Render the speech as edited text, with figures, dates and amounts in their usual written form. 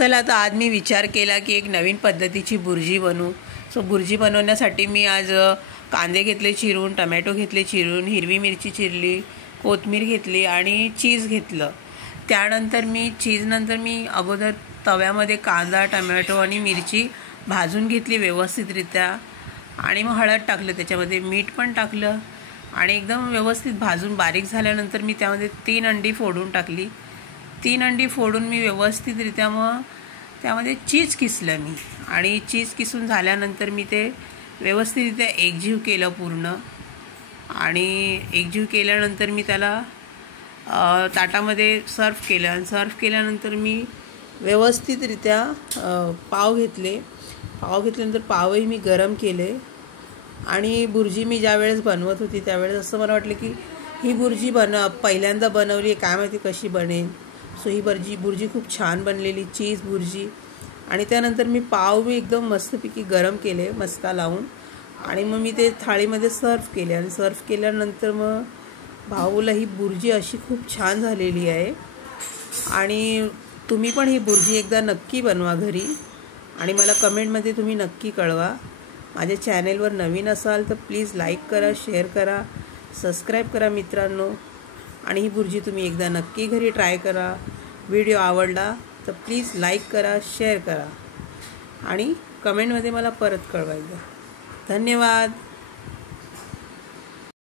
चला तर आज मी विचार केला की एक नवीन पद्धतीची बुर्जी बनवू. सो बुर्जी बनवण्यासाठी मी आज कांदे घेतले चिरून, टमॅटो घेतले चिरून, हिरवी मिरची चिरली, कोथिंबीर घेतली आणि चीज घेतलं. त्यानंतर मी अगोदर तव्यामध्ये कांदा, टमॅटो आणि मिरची भाजून घेतली व्यवस्थितरित्या आणि मग हळद टाकलं, त्याच्यामध्ये मीठ पण टाकलं आणि एकदम व्यवस्थित भाजून बारीक झाल्यानंतर मी त्यामध्ये 3 अंडी फोडून टाकली. 3 अंडी फोडून मी व्यवस्थितरित्या मग त्यामध्ये चीज किसलं मी आणि चीज किसून झाल्यानंतर मी ते व्यवस्थितरित्या एकजीव केलं पूर्ण. आणि एकजीव केल्यानंतर मी त्याला ताटामध्ये सर्व केलं आणि सर्व केल्यानंतर मी व्यवस्थितरित्या पाव घेतल्यानंतर पावही मी गरम केले. आणि बुर्जी मी ज्यावेळेस बनवत होती त्यावेळेस असं मला वाटलं की ही बुर्जी पहिल्यांदा बनवली, काय माहिती कशी बनेल. सो ही बुर्जी खूप छान बनलेली, चीज बुर्जी. आणि त्यानंतर मी पाव एकदम मस्तपैकी गरम केले मस्का लावून आणि मग मी ते थाळीमध्ये सर्व केले. आणि सर्व केल्यानंतर मग भाऊला ही बुर्जी अशी खूप छान झालेली आहे. आणि तुम्ही पण ही बुर्जी एकदा नक्की बनवा घरी आणि मला कमेंटमध्ये तुम्ही नक्की कळवा. माझ्या चॅनेलवर नवीन असाल तर प्लीज लाईक करा, शेअर करा, सबस्क्राईब करा मित्रांनो. आणि ही बुर्जी तुम्ही एकदा नक्की घरी ट्राय करा. व्हिडिओ आवडला तर प्लीज लाईक करा, शेअर करा आणि कमेंटमध्ये मला परत कळवायचं. धन्यवाद.